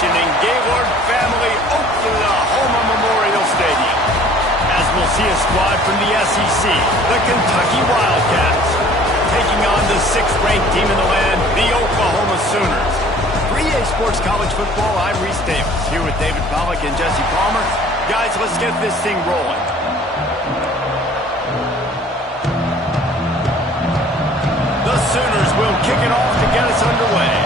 celebration in Gaylord family Oklahoma Memorial Stadium, as we'll see a squad from the SEC, the Kentucky Wildcats, taking on the 6th-ranked team in the land, the Oklahoma Sooners. For EA Sports College Football, I'm Reese Davis, here with David Pollack and Jesse Palmer. Guys, let's get this thing rolling. The Sooners will kick it off to get us underway.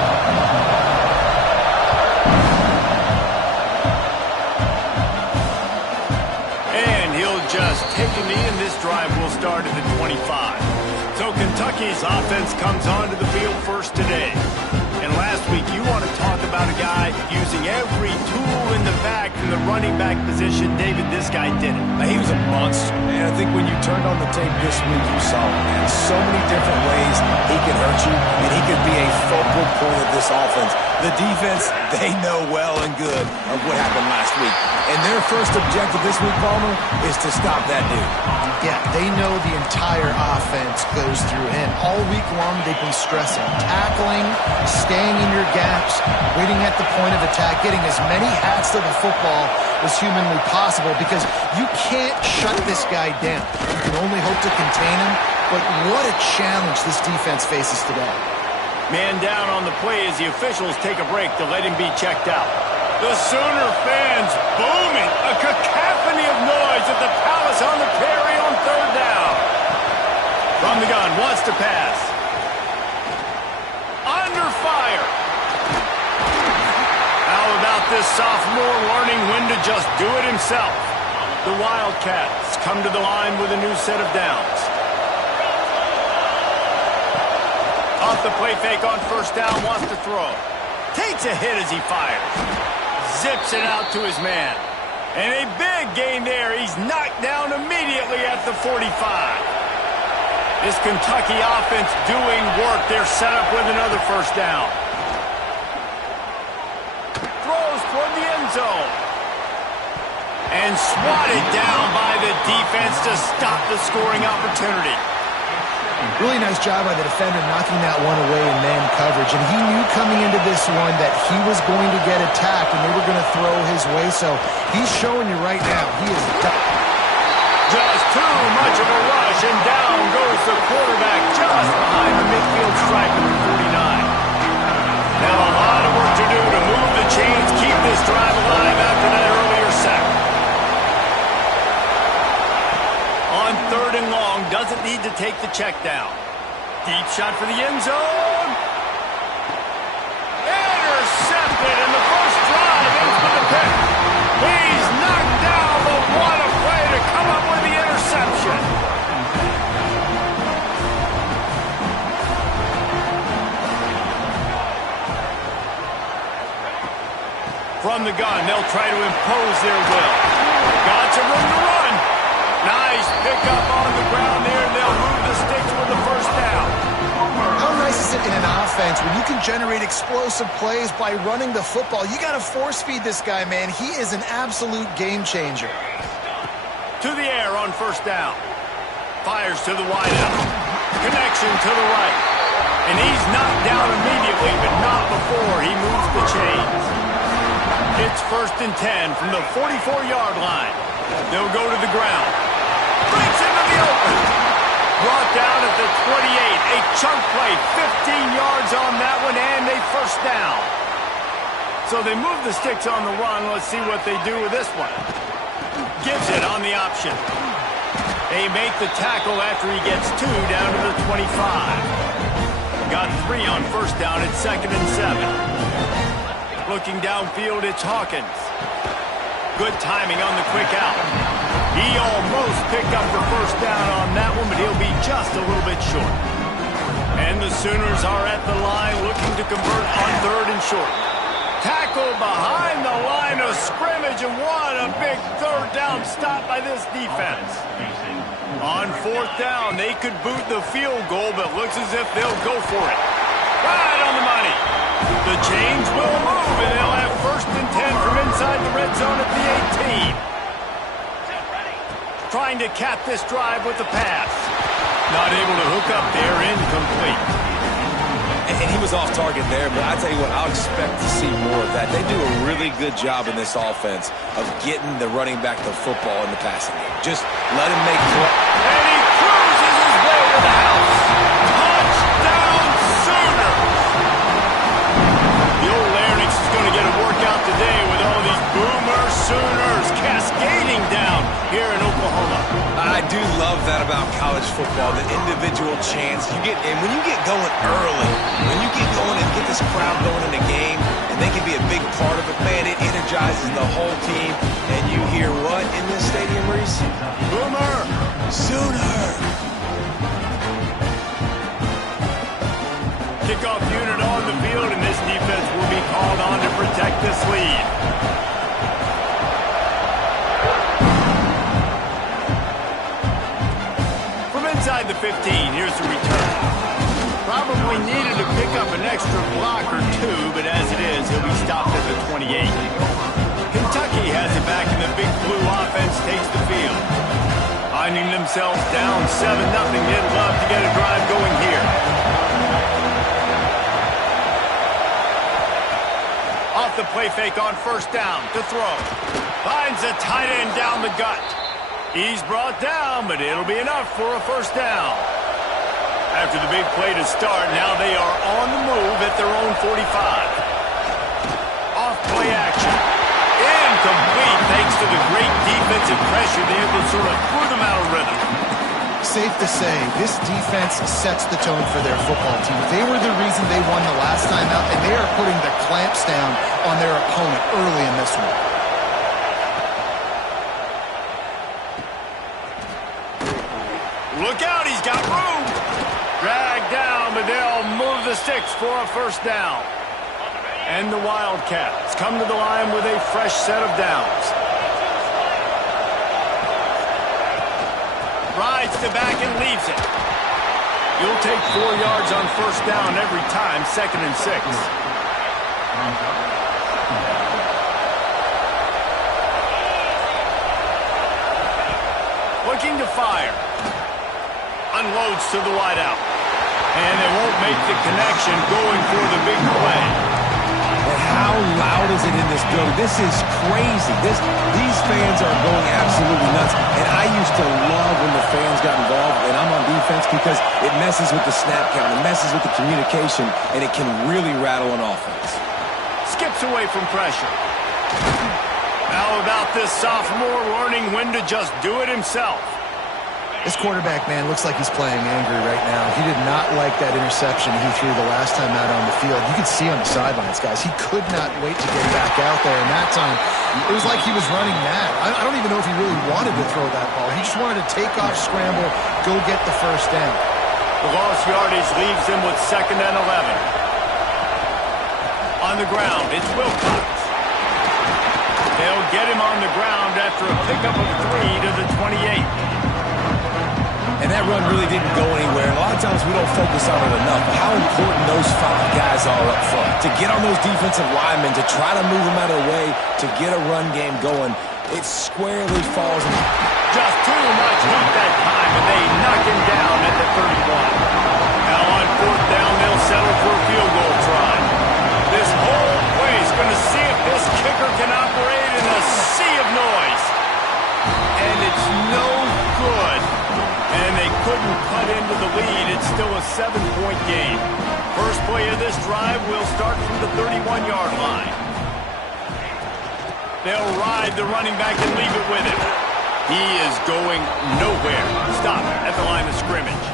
And he'll just take a knee, and this drive will start at the 25. So Kentucky's offense comes onto the field first today. And last week, you want to talk about a guy using every tool in the bag from the running back position. David, this guy did it. He was a monster, man. I think when you turned on the tape this week, you saw him, man. So many different ways he can hurt you, and he could be a focal point of this offense. The defense, they know well and good of what happened last week. And their first objective this week, Palmer, is to stop that dude. Yeah, they know the entire offense goes through him. All week long, they've been stressing tackling, staying in your gaps, waiting at the point of attack, getting as many hats to the football as humanly possible, because you can't shut this guy down. You can only hope to contain him, but what a challenge this defense faces today. Man down on the play as the officials take a break to let him be checked out. The Sooner fans booming, a cacophony of noise at the Palace on the Prairie on 3rd down. From the gun, wants to pass. Under fire. How about this sophomore learning when to just do it himself? The Wildcats come to the line with a new set of downs. Off the play fake on 1st down, wants to throw. Takes a hit as he fires. Zips it out to his man. And a big gain there. He's knocked down immediately at the 45. This Kentucky offense doing work. They're set up with another 1st down. Throws toward the end zone. And swatted down by the defense to stop the scoring opportunity. Really nice job by the defender knocking that one away in man coverage. And he knew coming into this one that he was going to get attacked and they were going to throw his way. So he's showing you right now he is done. Just too much of a rush, and down goes the quarterback just behind the midfield stripe at the 49. Now a lot of work to do to move the chains, keep this drive alive after that earlier sack. On 3rd and long, doesn't need to take the check down. Deep shot for the end zone. Intercepted, and the first drive ends with a pick. He's knocked down, but what a play to come up with the interception. From the gun, they'll try to impose their will. Got some room to run. Nice pickup on the ground there, and they'll move the sticks with the 1st down. How nice is it in an offense when you can generate explosive plays by running the football? You got to force feed this guy, man. He is an absolute game changer. To the air on 1st down. Fires to the wideout. Connection to the right. And he's knocked down immediately, but not before he moves the chains. It's 1st and 10 from the 44-yard line. They'll go to the ground. Breaks into the open. Brought down at the 28. A chunk play, 15 yards on that one, and a 1st down. So they move the sticks on the run. Let's see what they do with this one. Gives it on the option. They make the tackle after he gets 2 down to the 25. Got 3 on 1st down at 2nd and 7. Looking downfield, it's Hawkins. Good timing on the quick out. He almost picked up the 1st down on that one, but he'll be just a little bit short. And the Sooners are at the line looking to convert on 3rd and short. Tackle behind the line of scrimmage, and what a big 3rd down stop by this defense. On 4th down, they could boot the field goal, but looks as if they'll go for it. Right on the money. The chains will move, and they'll have 1st and 10 from inside the red zone at the 18. Trying to cap this drive with the pass. Not able to hook up there, incomplete. And he was off target there, but I tell you what, I'll expect to see more of that. They do a really good job in this offense of getting the running back the football in the passing game. Just let him make plays. And he cruises his way to the house. Touchdown Sooners! The old Larynx is going to get a workout today with all these Boomer Sooners cascading down here in Oklahoma. I do love that about college football, the individual chance you get. And when you get going early, when you get going and get this crowd going in a game, and they can be a big part of it, man, it energizes the whole team. And you hear what in this stadium, Reese? Boomer! Sooner! Kickoff unit on the field, and this defense will be called on to protect this lead. From inside the 15, here's the return. Probably needed to pick up an extra block or two, but as it is, he'll be stopped at the 28. Kentucky has it back, and the Big Blue offense takes the field. Finding themselves down 7-0, they'd love to get a drive going here. Off the play fake on first down to throw. Finds a tight end down the gut. He's brought down, but it'll be enough for a first down. After the big play to start, now they are on the move at their own 45. Off play action. Incomplete thanks to the great defensive pressure there that sort of threw them out of rhythm. Safe to say, this defense sets the tone for their football team. They were the reason they won the last time out, and they are putting the clamps down on their opponent early in this one. Look out, he's got room. Dragged down, but they'll move the sticks for a first down. And the Wildcats come to the line with a fresh set of downs. Rides to back and leaves it. You'll take 4 yards on first down every time, 2nd and 6. Looking to fire. Unloads to the wideout. And they won't make the connection going for the big play. And how loud is it in this building? This is crazy. These fans are going absolutely nuts. And I used to love when the fans got involved, and I'm on defense, because it messes with the snap count, it messes with the communication, and it can really rattle an offense. Skips away from pressure. How about this sophomore learning when to just do it himself? This quarterback, man, looks like he's playing angry right now. He did not like that interception he threw the last time out on the field. You could see on the sidelines, guys. He could not wait to get back out there. And that time, it was like he was running mad. I don't even know if he really wanted to throw that ball. He just wanted to take off, scramble, go get the first down. The lost yardage leaves him with 2nd and 11. On the ground, it's Wilcox. They'll get him on the ground after a pickup of 3 to the 28. And that run really didn't go anywhere. A lot of times we don't focus on it enough, but how important those 5 guys are up front. To get on those defensive linemen, to try to move them out of the way, to get a run game going, it squarely falls in. Just too much heat that time, and they knock him down at the 31. Now on 4th down, they'll settle for a field goal try. This whole play is going to see if this kicker can operate in a sea of noise. And it's no good. And they couldn't cut into the lead. It's still a 7-point game. First play of this drive will start from the 31-yard line. They'll ride the running back and leave it with him. He is going nowhere. Stop at the line of scrimmage.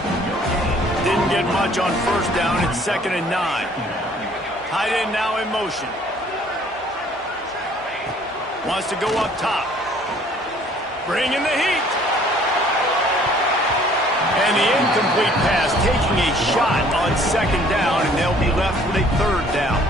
Didn't get much on first down. It's 2nd and 9. Tight end now in motion. Wants to go up top. Bring in the heat. And the incomplete pass, taking a shot on 2nd down, and they'll be left with a 3rd down.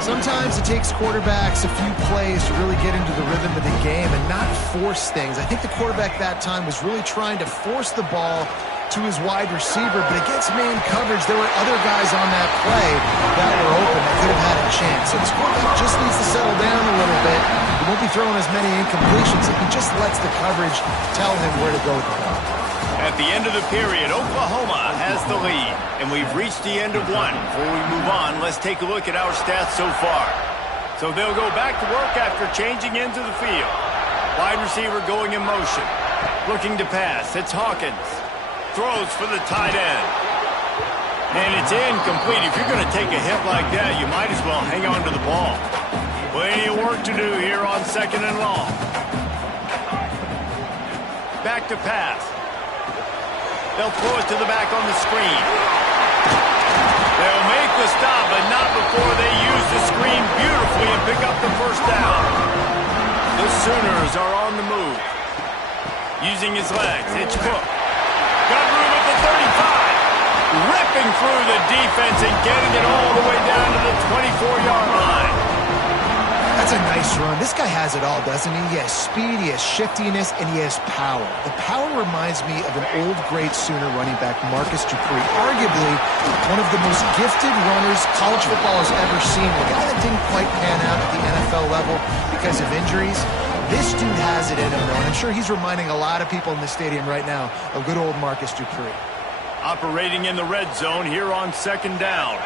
Sometimes it takes quarterbacks a few plays to really get into the rhythm of the game and not force things. I think the quarterback that time was really trying to force the ball to his wide receiver, but against man coverage, there were other guys on that play that were open that could have had a chance. So this quarterback just needs to settle down a little bit. He won't be throwing as many incompletions if he just lets the coverage tell him where to go with the ball. At the end of the period, Oklahoma has the lead, and we've reached the end of one. Before we move on, let's take a look at our stats so far. So they'll go back to work after changing into the field. Wide receiver going in motion. Looking to pass. It's Hawkins. Throws for the tight end. And it's incomplete. If you're going to take a hit like that, you might as well hang on to the ball. Plenty of work to do here on 2nd and long. Back to pass. They'll throw it to the back on the screen. They'll make the stop, but not before they use the screen beautifully and pick up the first down. The Sooners are on the move. Using his legs, it's Cook. Got room at the 35. Ripping through the defense and getting it all the way down to the 24-yard line. That's a nice run. This guy has it all, doesn't he? He has speed, he has shiftiness, and he has power. The power reminds me of an old great Sooner running back, Marcus Dupree. Arguably one of the most gifted runners college football has ever seen. A guy that didn't quite pan out at the NFL level because of injuries. This dude has it in him, though, and I'm sure he's reminding a lot of people in the stadium right now of good old Marcus Dupree. Operating in the red zone here on 2nd down.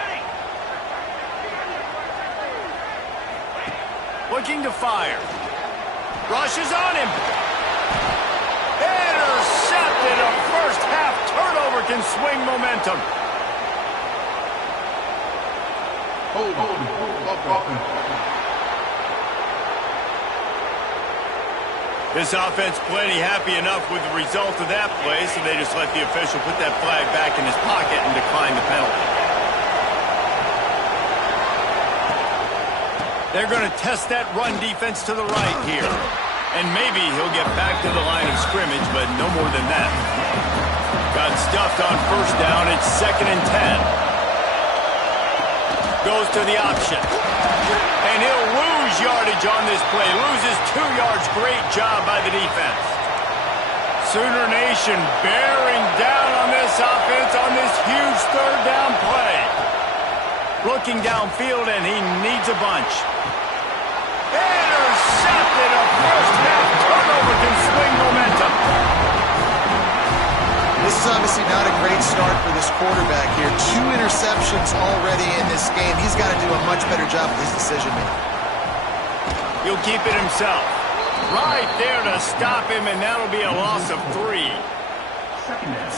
Looking to fire. Rushes on him. Intercepted. A first half turnover can swing momentum. This offense plenty happy enough with the result of that play, so they just let the official put that flag back in his pocket and decline the penalty. They're going to test that run defense to the right here. And maybe he'll get back to the line of scrimmage, but no more than that. Got stuffed on 1st down. It's 2nd and 10. Goes to the option. And he'll lose yardage on this play. Loses 2 yards. Great job by the defense. Sooner Nation bearing down on this offense on this huge 3rd down play. Looking downfield, and he needs a bunch. Intercepted. A first half turnover can swing momentum. This is obviously not a great start for this quarterback here. 2 interceptions already in this game. He's got to do a much better job with his decision-making. He'll keep it himself. Right there to stop him, and that'll be a loss of 3.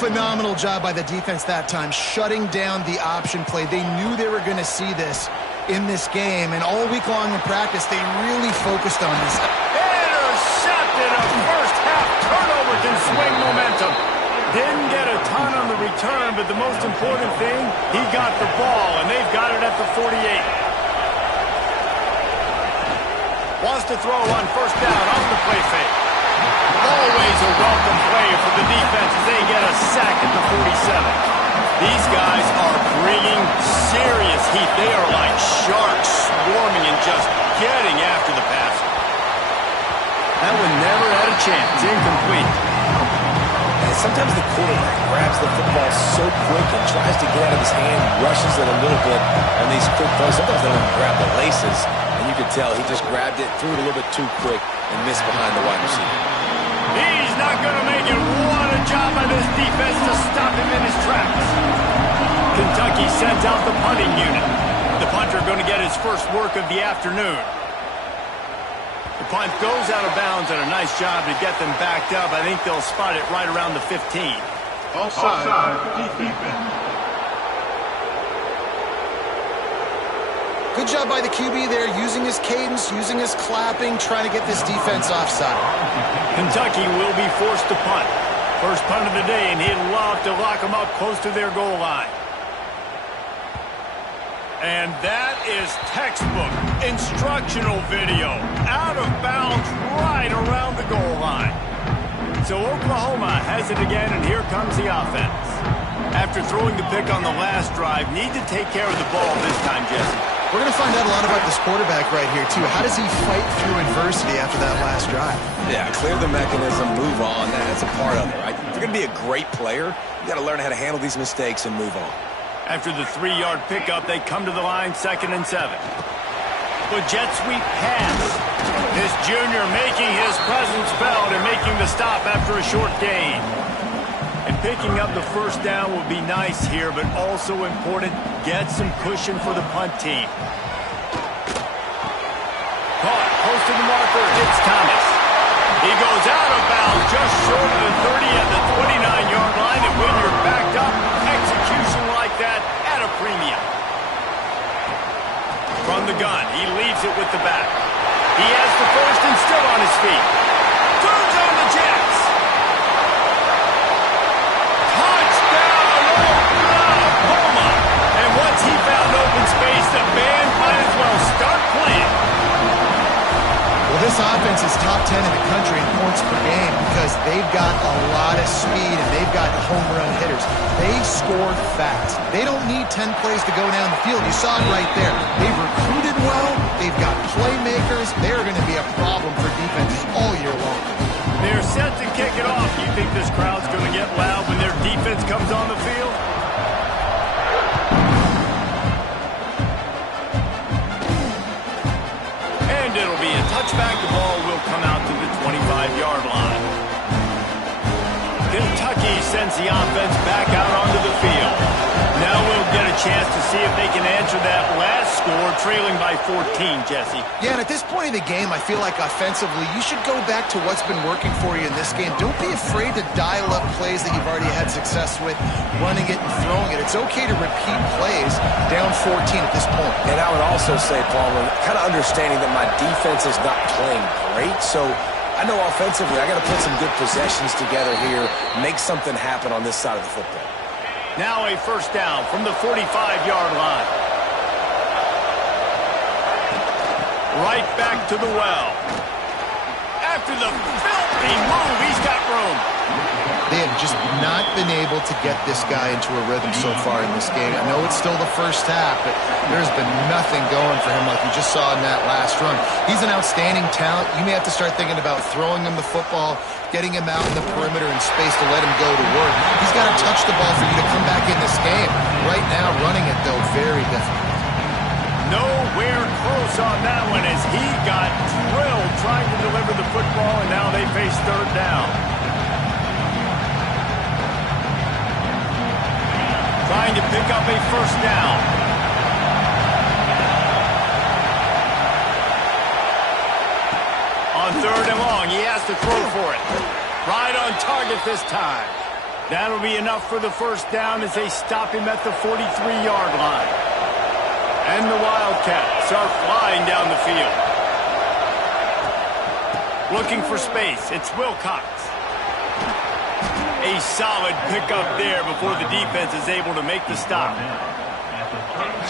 Phenomenal job by the defense that time, shutting down the option play. They knew they were going to see this in this game, and all week long in practice, they really focused on this. Intercepted. A first half turnover can swing momentum. Didn't get a ton on the return, but the most important thing, he got the ball, and they've got it at the 48. Wants to throw on 1st down off the play fake. Always a welcome play for the defense as they get a sack at the 47. These guys are bringing serious heat. They are like sharks swarming and just getting after the passer. That one never had a chance. Incomplete. Sometimes the quarterback grabs the football so quick and tries to get out of his hand, rushes it a little bit on these quick throws. Sometimes they don't even grab the laces, and you can tell he just grabbed it, threw it a little bit too quick, and missed behind the wide receiver. He's not going to make it. What a job by this defense to stop him in his tracks. Kentucky sends out the punting unit. The punter going to get his first work of the afternoon. The punt goes out of bounds, and a nice job to get them backed up. I think they'll spot it right around the 15. Offside. Defense. Good job by the QB there, using his cadence, using his clapping, trying to get this defense offside. Kentucky will be forced to punt. First punt of the day, and he'd love to lock them up close to their goal line. And that is textbook instructional video. Out of bounds right around the goal line. So Oklahoma has it again, and here comes the offense. After throwing the pick on the last drive, need to take care of the ball this time, Jesse. We're going to find out a lot about this quarterback right here, too. How does he fight through adversity after that last drive? Yeah, clear the mechanism, move on. That's a part of it, right? If you're going to be a great player, you got to learn how to handle these mistakes and move on. After the 3-yard pickup, they come to the line, 2nd and 7. The jet sweep pass. This junior making his presence felt and making the stop after a short gain. And Picking up the first down would be nice here, but also important, get some cushion for the punt team. Caught, close to the marker, it's Thomas. He goes out of bounds just short of the 30 at the 29-yard line, and when you're backed up, execution like that at a premium. From the gun, he leaves it with the back. He has the first and still on his feet. Turns on the Jets. Touchdown, Oklahoma! And once he found open space, the band might as well start playing. Well, this offense is top 10 in the country in points per game because they've got a lot of speed and they've got home run hitters. They score fast. They don't need 10 plays to go down the field. You saw it right there. They've recruited well. They've got playmakers. They're going to be a problem for defenses all year long. They're set to kick it off. You think this crowd's going to get loud when their defense comes on the field? And it'll be a touchback. The ball will come out to the 25-yard line. Kentucky sends the offense back out onto the field. Now we'll get a chance to see if they can answer that last score, trailing by 14, Jesse. Yeah, and at this point in the game, I feel like offensively, you should go back to what's been working for you in this game. Don't be afraid to dial up plays that you've already had success with, running it and throwing it. It's okay to repeat plays down 14 at this point. And I would also say, Paul, kind of understanding that my defense is not playing great, so I know offensively I got to put some good possessions together here, make something happen on this side of the football. Now a first down from the 45-yard line. Right back to the well. After the filthy move, he's got room. They have just not been able to get this guy into a rhythm so far in this game. I know it's still the first half, but there's been nothing going for him like you just saw in that last run. He's an outstanding talent. You may have to start thinking about throwing him the football, getting him out in the perimeter in space to let him go to work. He's got to touch the ball for you to come back in this game. Right now, running it, though, very difficult. Nowhere close on that one as he got drilled trying to deliver the football, and now they face third down. Trying to pick up a first down. On third and long, he has to throw for it. Right on target this time. That'll be enough for the first down as they stop him at the 43-yard line. And the Wildcats are flying down the field. Looking for space, it's Wilcox. A solid pickup there before the defense is able to make the stop.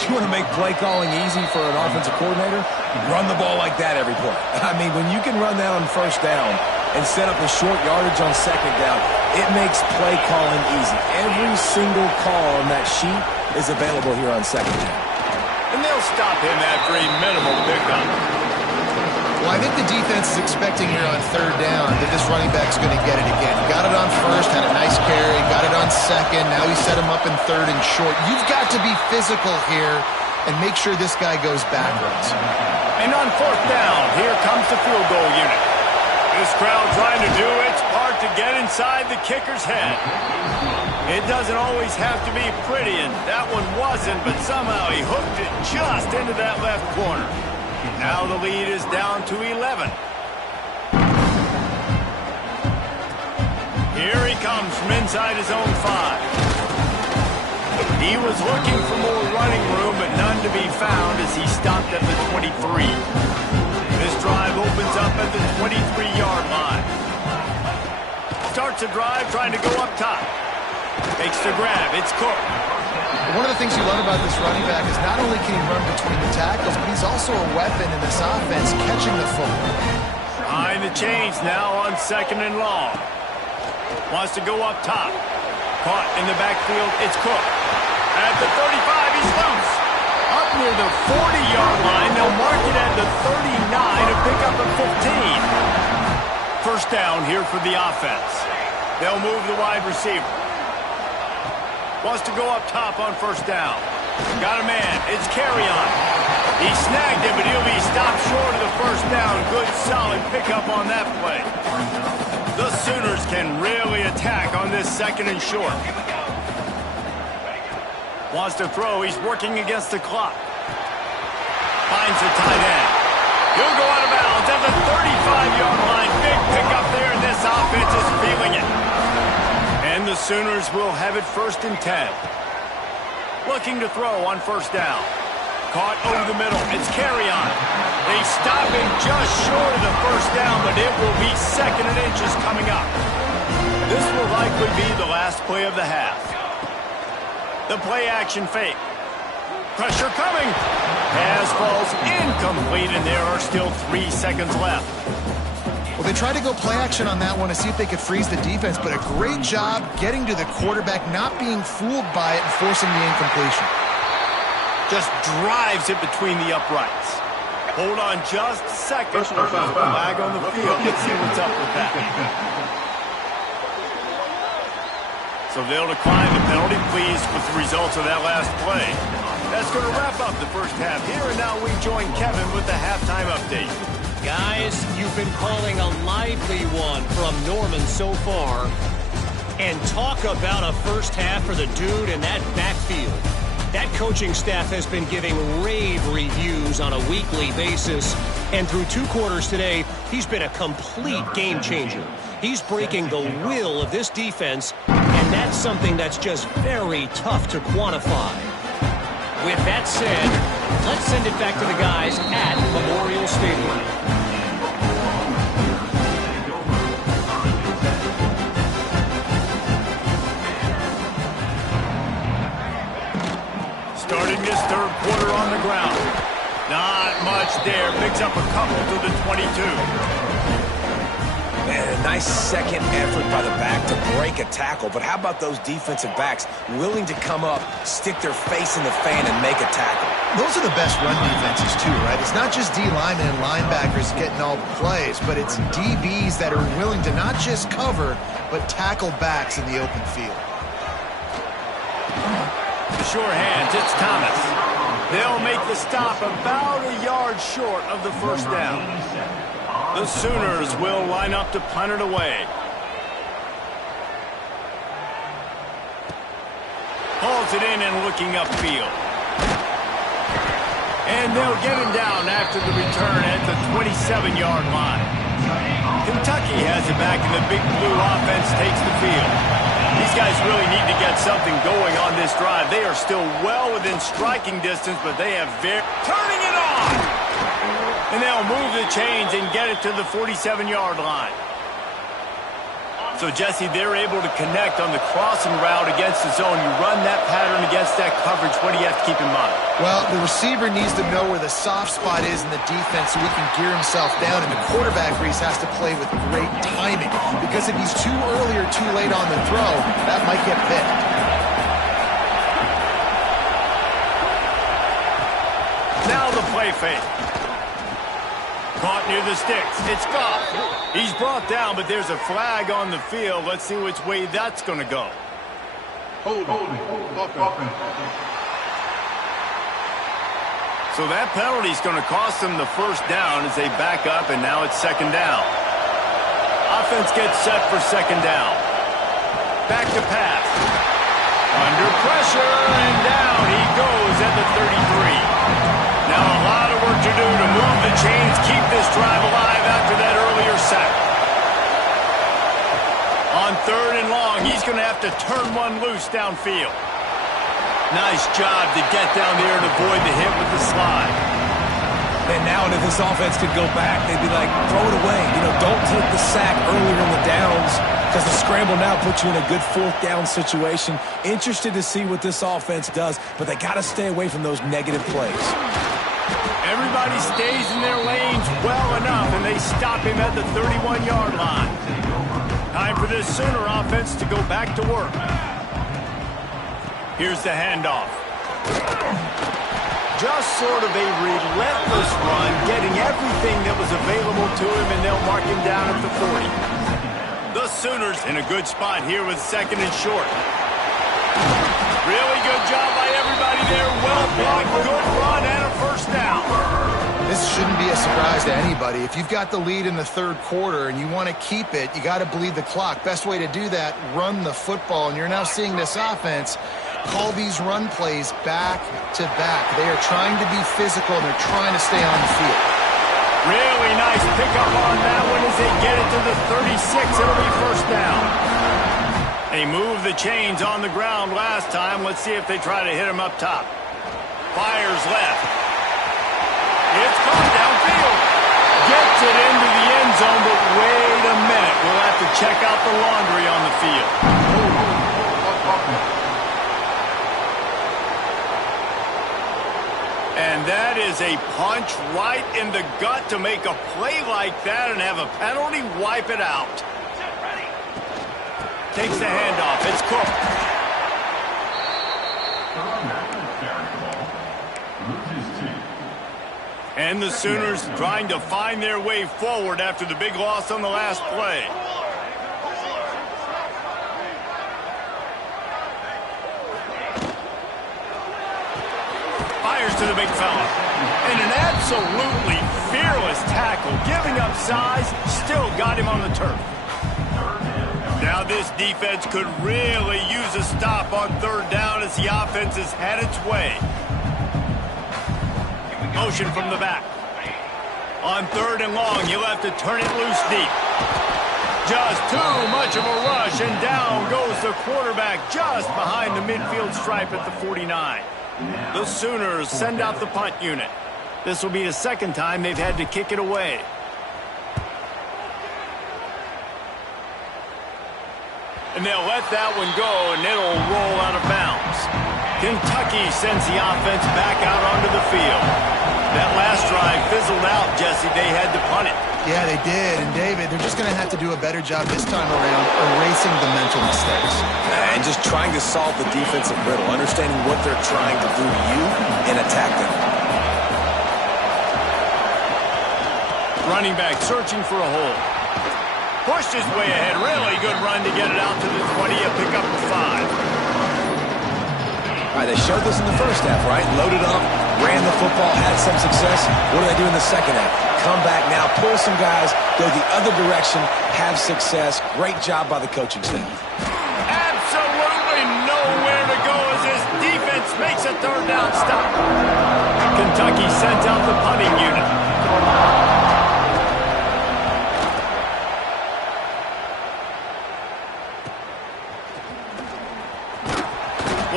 You want to make play calling easy for an offensive coordinator? Run the ball like that every play. I mean, when you can run that on first down and set up a short yardage on second down, it makes play calling easy. Every single call on that sheet is available here on second down. And they'll stop him after a minimal pickup. Well, I think the defense is expecting here on third down that this running back's going to get it again. Got it on first, had a nice carry, got it on second. Now he set him up in third and short. You've got to be physical here and make sure this guy goes backwards. And on fourth down, here comes the field goal unit. This crowd trying to do its part to get inside the kicker's head. It doesn't always have to be pretty, and that one wasn't, but somehow he hooked it just into that left corner. Now the lead is down to 11. Here he comes from inside his own 5. He was looking for more running room, but none to be found as he stopped at the 23. This drive opens up at the 23-yard line. Starts a drive trying to go up top. Makes the grab. It's Cook. One of the things you love about this running back is not only can he run between the tackles, but he's also a weapon in this offense catching the football. Behind the chains now on second and long. Wants to go up top. Caught in the backfield. It's Cook. At the 35, he's loose. Up near the 40-yard line. They'll mark it at the 39 and pick up a 15. First down here for the offense. They'll move the wide receiver. Wants to go up top on first down. Got a man. It's Carry-On. He snagged it, but he'll be stopped short of the first down. Good, solid pickup on that play. The Sooners Sooners can really attack on this 2nd and short. Wants to throw. He's working against the clock. Finds the tight end. He'll go out of bounds at the 35-yard line. Big pickup there, and this offense is feeling it. And the Sooners will have it 1st and 10. Looking to throw on 1st down. Caught over the middle. It's carry-on. They stop him just short of the 1st down, but it will be 2nd and inches coming up. This will likely be the last play of the half. The play-action fake. Pressure coming. Pass falls incomplete, and there are still 3 seconds left. Well, they tried to go play action on that one to see if they could freeze the defense, but a great job getting to the quarterback, not being fooled by it and forcing the incompletion. Just drives it between the uprights. Hold on just a second. Flag on the field. Let's see what's up with that. So they'll decline the penalty, pleased with the results of that last play. That's going to wrap up the 1st half here, and now we join Kevin with the halftime update. Guys, you've been calling a lively one from Norman so far. And talk about a 1st half for the dude in that backfield. That coaching staff has been giving rave reviews on a weekly basis. And through 2 quarters today, he's been a complete game changer. He's breaking the will of this defense, and that's something that's just very tough to quantify. With that said, let's send it back to the guys at Memorial Stadium. Starting this 3rd quarter on the ground. Not much there. Picks up a couple to the 22. Man, a nice 2nd effort by the back to break a tackle. But how about those defensive backs willing to come up, stick their face in the fan, and make a tackle? Those are the best run defenses, too, right? It's not just D linemen and linebackers getting all the plays, but it's DBs that are willing to not just cover, but tackle backs in the open field. The sure hands, it's Thomas. They'll make the stop about a yard short of the 1st down. The Sooners will line up to punt it away. Hauls it in and looking upfield. And they'll get him down after the return at the 27-yard line. Kentucky has it back, and the Big Blue offense takes the field. These guys really need to get something going on this drive. They are still well within striking distance, but they have turning it on! And they'll move the chains and get it to the 47-yard line. So, Jesse, they're able to connect on the crossing route against the zone. You run that pattern against that coverage. What do you have to keep in mind? Well, the receiver needs to know where the soft spot is in the defense so he can gear himself down. And the quarterback, Reese, has to play with great timing. Because if he's too early or too late on the throw, that might get picked. Now the play fake. Caught near the sticks. It's Goff. He's brought down, but there's a flag on the field. Let's see which way that's going to go. Holding. So that penalty is going to cost them the 1st down as they back up, and now it's 2nd down. Offense gets set for 2nd down. Back to pass. Under pressure, and down he goes at the 33. Now a lot of work to do to move the chains, keep this drive alive after that earlier sack. On 3rd and long, he's going to have to turn one loose downfield. Nice job to get down there and avoid the hit with the slide. And now if this offense could go back, they'd be like, throw it away. Don't take the sack earlier in the downs because the scramble now puts you in a good 4th down situation. Interested to see what this offense does, but they got to stay away from those negative plays. Everybody stays in their lanes well enough, and they stop him at the 31-yard line. Time for this Sooner offense to go back to work. Here's the handoff. Just sort of a relentless run, getting everything that was available to him, and they'll mark him down at the 40. The Sooners in a good spot here with 2nd and short. Really good job by everybody there. Well blocked, good run, and a 1st down. This shouldn't be a surprise to anybody. If you've got the lead in the third quarter and you want to keep it, you got to bleed the clock. Best way to do that, run the football. And you're now seeing this offense call these run plays back to back. They are trying to be physical, and they're trying to stay on the field. Really nice pickup on that one as they get it to the 36. It'll be first down. They moved the chains on the ground last time. Let's see if they try to hit him up top. Fires left. It's caught downfield. Gets it into the end zone, but wait a minute. We'll have to check out the laundry on the field. And that is a punch right in the gut to make a play like that and have a penalty wipe it out. Takes the handoff. It's Cook. And the Sooners trying to find their way forward after the big loss on the last play. Fires to the big fella. And an absolutely fearless tackle. Giving up size, still got him on the turf. Now this defense could really use a stop on third down as the offense has had its way. Motion from the back. On third and long, you'll have to turn it loose deep. Just too much of a rush, and down goes the quarterback just behind the midfield stripe at the 49. The Sooners send out the punt unit. This will be the second time they've had to kick it away. And they'll let that one go, and it'll roll out of bounds. Kentucky sends the offense back out onto the field. That last drive fizzled out, Jesse. They had to punt it. Yeah, they did. And, David, they're just going to have to do a better job this time around erasing the mental mistakes. And just trying to solve the defensive riddle, understanding what they're trying to do to you and attack them. Running back searching for a hole. Pushed his way ahead. Really good run to get it out to the 20. A pickup of 5. All right, they showed this in the first half, right? Loaded up, ran the football, had some success. What do they do in the second half? Come back now, pull some guys, go the other direction, have success. Great job by the coaching staff. Absolutely nowhere to go as this defense makes a third down stop. Kentucky sends out the punting unit.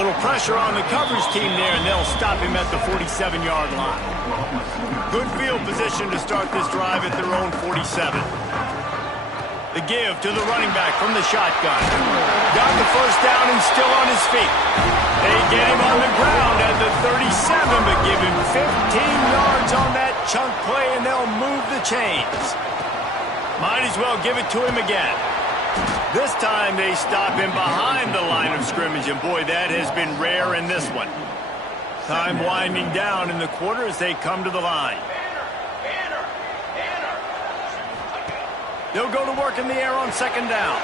Little pressure on the coverage team there, and they'll stop him at the 47-yard line. Good field position to start this drive at their own 47. The give to the running back from the shotgun. Got the first down and still on his feet. They get him on the ground at the 37, but give him 15 yards on that chunk play, and they'll move the chains. Might as well give it to him again. This time they stop him behind the line of scrimmage, and boy, that has been rare in this one. Time winding down in the quarter as they come to the line. They'll go to work in the air on second down.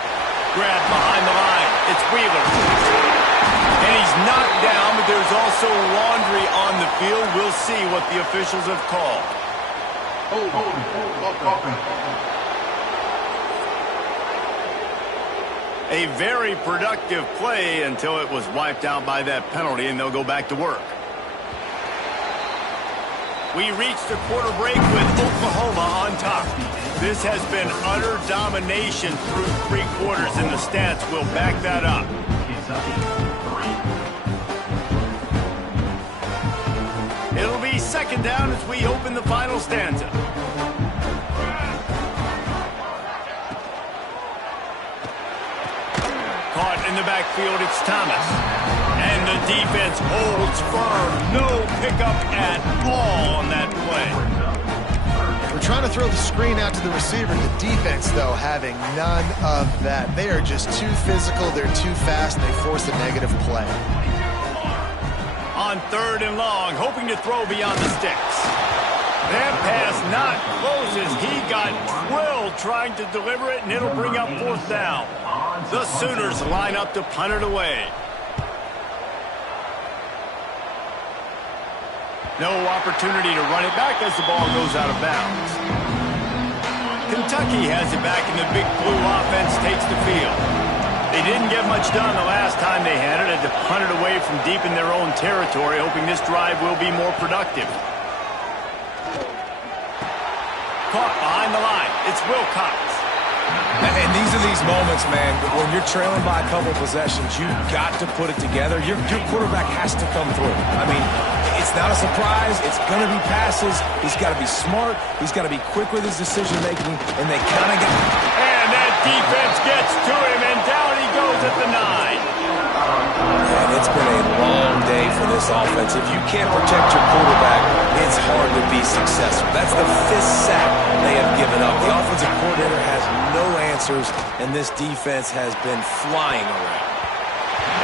Grab behind the line. It's Wheeler. And he's knocked down, but there's also laundry on the field. We'll see what the officials have called. A very productive play until it was wiped out by that penalty, and they'll go back to work. We reached the quarter break with Oklahoma on top. This has been utter domination through 3 quarters, and the stats will back that up. It'll be second down as we open the final stanza. Caught in the backfield, it's Thomas. And the defense holds firm. No pickup at all on that play. We're trying to throw the screen out to the receiver. The defense, though, having none of that. They are just too physical. They're too fast, and they force a negative play. On third and long, hoping to throw beyond the sticks. That pass not close as he got drilled trying to deliver it, and it'll bring up fourth down. The Sooners line up to punt it away. No opportunity to run it back as the ball goes out of bounds. Kentucky has it back, and the Big Blue offense takes the field. They didn't get much done the last time they had it. Had to punt it away from deep in their own territory, hoping this drive will be more productive. Caught behind the line. It's Wilcox. And these are these moments, man, when you're trailing by a couple possessions, you've got to put it together. Your quarterback has to come through. I mean, it's not a surprise. It's going to be passes. He's got to be smart. He's got to be quick with his decision-making, and they kind of get... And that defense gets to him, and down he goes at the 9. And it's been a long day for this offense. If you can't protect your quarterback, it's hard to be successful. That's the 5th sack they have given up. The offensive coordinator has no answers, and this defense has been flying around.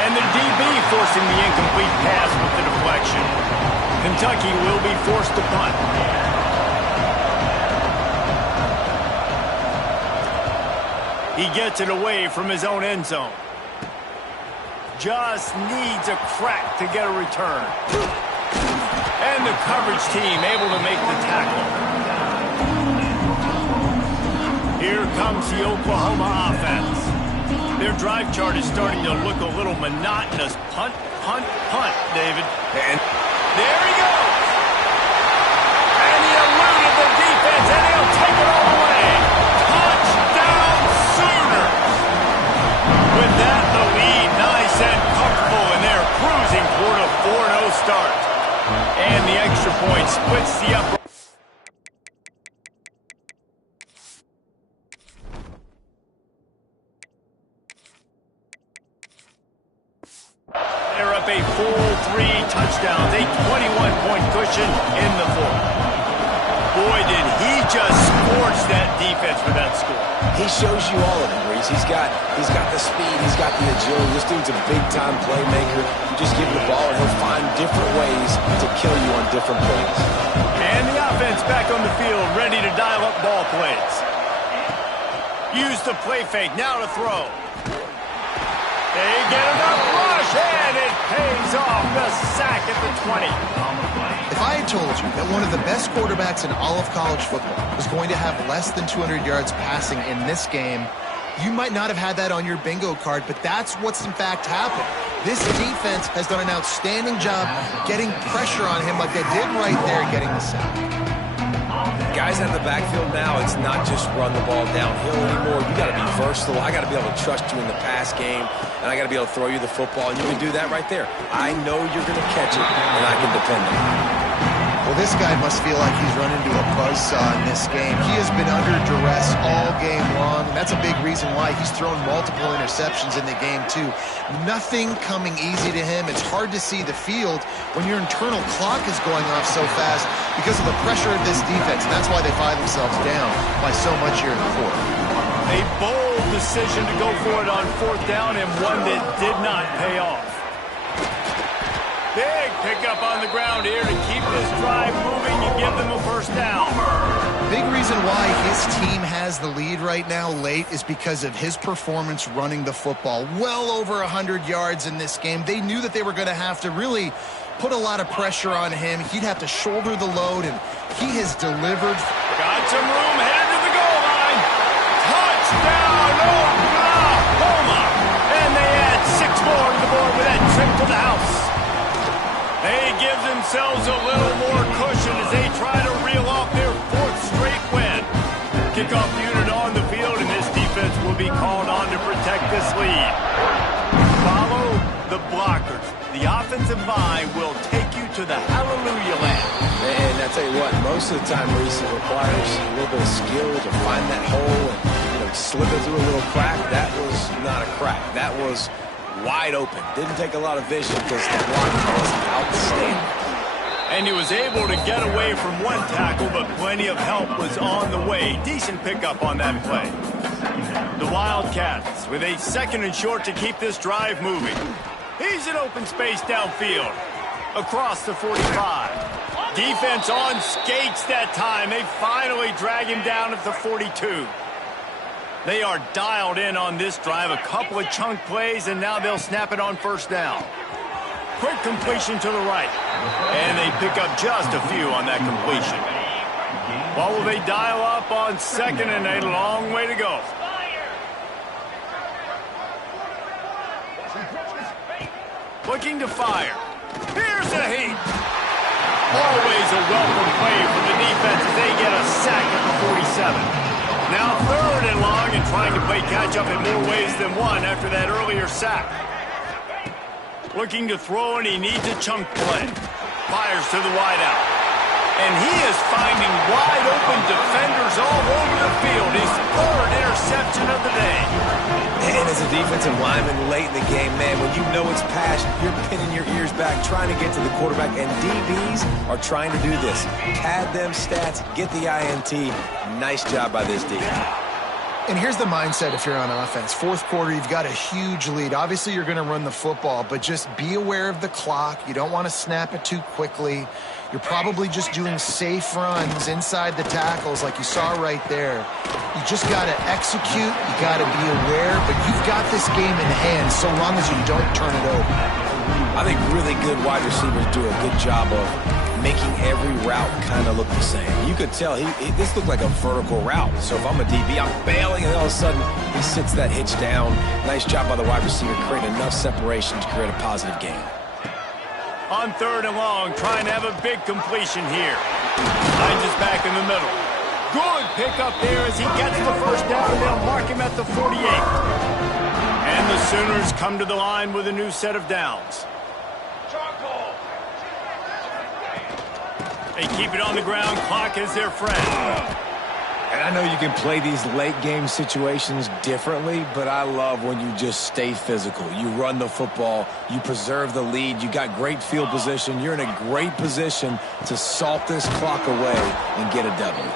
And the DB forcing the incomplete pass with the deflection. Kentucky will be forced to punt. He gets it away from his own end zone. Just needs a crack to get a return. And the coverage team able to make the tackle. Here comes the Oklahoma offense. Their drive chart is starting to look a little monotonous. Punt, punt, punt, David. And there he goes. And he eluded the defense, and he'll take it all the way. Touchdown Sooners. With that, the lead nice and comfortable, and they're cruising toward a 4-0 start. And the extra point splits the upper. They're up a full 3 touchdowns, a 21-point cushion in the 4th. Boy, did he just scorch that defense for that score. he shows you all of it, Reese. He's got the speed, he's got the agility. This dude's a big-time playmaker. You just give him the ball, and he'll find different ways to kill you on different plays. And the offense back on the field, ready to dial up ball plays. Use the play fake, now to throw. They get enough rush, and it pays off. The sack at the 20. If I had told you that one of the best quarterbacks in all of college football was going to have less than 200 yards passing in this game, you might not have had that on your bingo card, but that's what's in fact happened. This defense has done an outstanding job getting pressure on him like they did right there, getting the sack. Guys out of the backfield now, it's not just run the ball downhill anymore. You got to be versatile. I got to be able to trust you in the pass game, and I got to be able to throw you the football, and you can do that right there. I know you're going to catch it, and I can depend on it. Well, this guy must feel like he's run into a buzzsaw in this game. He has been under duress all game long, and that's a big reason why he's thrown multiple interceptions in the game, too. Nothing coming easy to him. It's hard to see the field when your internal clock is going off so fast because of the pressure of this defense, and that's why they find themselves down by so much here in the fourth. A bold decision to go for it on 4th down, and one that did not pay off. Big pickup on the ground here to keep this drive moving and give them a 1st down. Big reason why his team has the lead right now late is because of his performance running the football. Well over 100 yards in this game. They knew that they were going to have to really put a lot of pressure on him. He'd have to shoulder the load, and he has delivered. Got some room, headed to the goal line. Touchdown, Oklahoma! And they add 6 more to the board with that trip to the house. They give themselves a little more cushion as they try to reel off their 4th straight win. Kickoff unit on the field, and this defense will be called on to protect this lead. Follow the blockers. The offensive line will take you to the hallelujah land. And I tell you what, most of the time, Reese, it requires a little bit of skill to find that hole and slip it through a little crack. That was not a crack. That was wide open. Didn't take a lot of vision because the blocking was outstanding. And he was able to get away from one tackle, but plenty of help was on the way. Decent pickup on that play. The Wildcats with a 2nd and short to keep this drive moving. He's in open space downfield. Across the 45. Defense on skates that time. They finally drag him down at the 42. They are dialed in on this drive. A couple of chunk plays, and now they'll snap it on 1st down. quick completion to the right. And they pick up just a few on that completion. What will they dial up on 2nd and a long way to go? Looking to fire. Here's the heat. Always a welcome play for the defense as they get a sack at the 47. Now 3rd and long and trying to play catch-up in more ways than one after that earlier sack. Looking to throw, and he needs a chunk play. Fires to the wideout. And he is finding wide-open defenders all over the field. His 3rd interception of the day. And as a defensive lineman late in the game, man, when you know it's passed, you're pinning your ears back, trying to get to the quarterback. And DBs are trying to do this. Pad them stats, get the INT. Nice job by this D. And here's the mindset if you're on offense. 4th quarter, you've got a huge lead. Obviously, you're going to run the football, but just be aware of the clock. You don't want to snap it too quickly. You're probably just doing safe runs inside the tackles like you saw right there. You just got to execute. You got to be aware, but you've got this game in hand so long as you don't turn it over. I think really good wide receivers do a good job of making every route kind of look the same. You could tell this looked like a vertical route. So if I'm a DB, I'm bailing, and all of a sudden he sits that hitch down. Nice job by the wide receiver, creating enough separation to create a positive gain. On 3rd and long, trying to have a big completion here. Hines is back in the middle. Good pickup there as he gets the 1st down. They'll mark him at the 48. And the Sooners come to the line with a new set of downs. They keep it on the ground. Clock is their friend. And I know you can play these late game situations differently, but I love when you just stay physical. You run the football, you preserve the lead, you got great field position, you're in a great position to salt this clock away and get a W.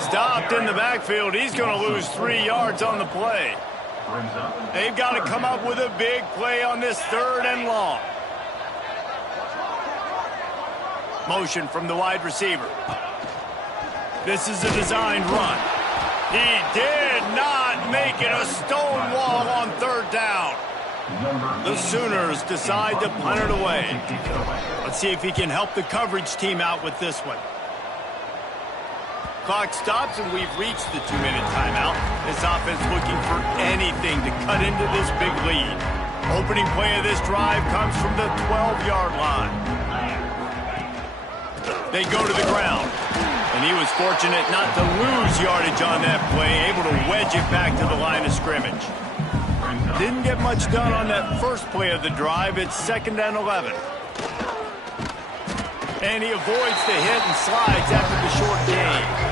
Stopped in the backfield. He's going to lose 3 yards on the play. They've got to come up with a big play on this 3rd and long. Motion from the wide receiver. This is a designed run. He did not make it a stone wall on 3rd down. The Sooners decide to punt it away. Let's see if he can help the coverage team out with this one. Clock stops, and we've reached the 2-minute timeout. This offense looking for anything to cut into this big lead. Opening play of this drive comes from the 12-yard line. They go to the ground, and he was fortunate not to lose yardage on that play, able to wedge it back to the line of scrimmage. Didn't get much done on that first play of the drive. It's 2nd and 11. And he avoids the hit and slides after the short gain.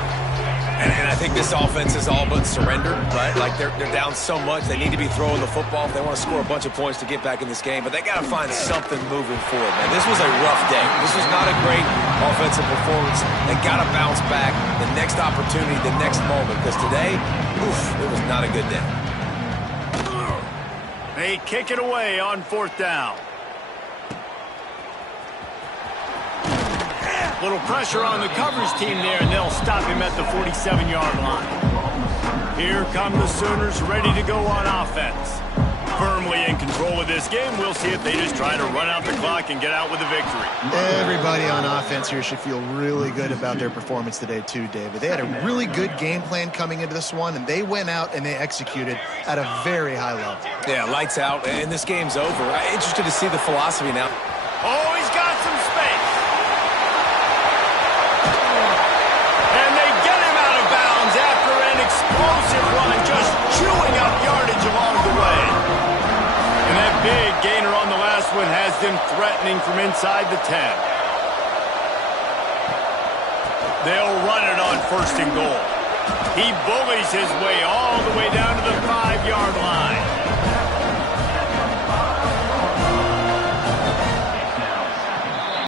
And I think this offense is all but surrendered, right? Like they're down so much, they need to be throwing the football if they want to score a bunch of points to get back in this game. But they got to find something moving forward, man. This was a rough day. This was not a great offensive performance. They got to bounce back the next opportunity, the next moment. Because today, it was not a good day. They kick it away on 4th down. Little pressure on the coverage team there, and they'll stop him at the 47-yard line. Here come the Sooners ready to go on offense. Firmly in control of this game. We'll see if they just try to run out the clock and get out with a victory. Everybody on offense here should feel really good about their performance today too, David. They had a really good game plan coming into this one, and they went out and they executed at a very high level. Yeah, lights out, and this game's over. I'm interested to see the philosophy now. Oh, he's got some space. And they get him out of bounds after an explosive run, just chewing up yardage along the way. And that big gainer on the last one has them threatening from inside the 10. They'll run it on 1st and goal. He bullies his way all the way down to the 5.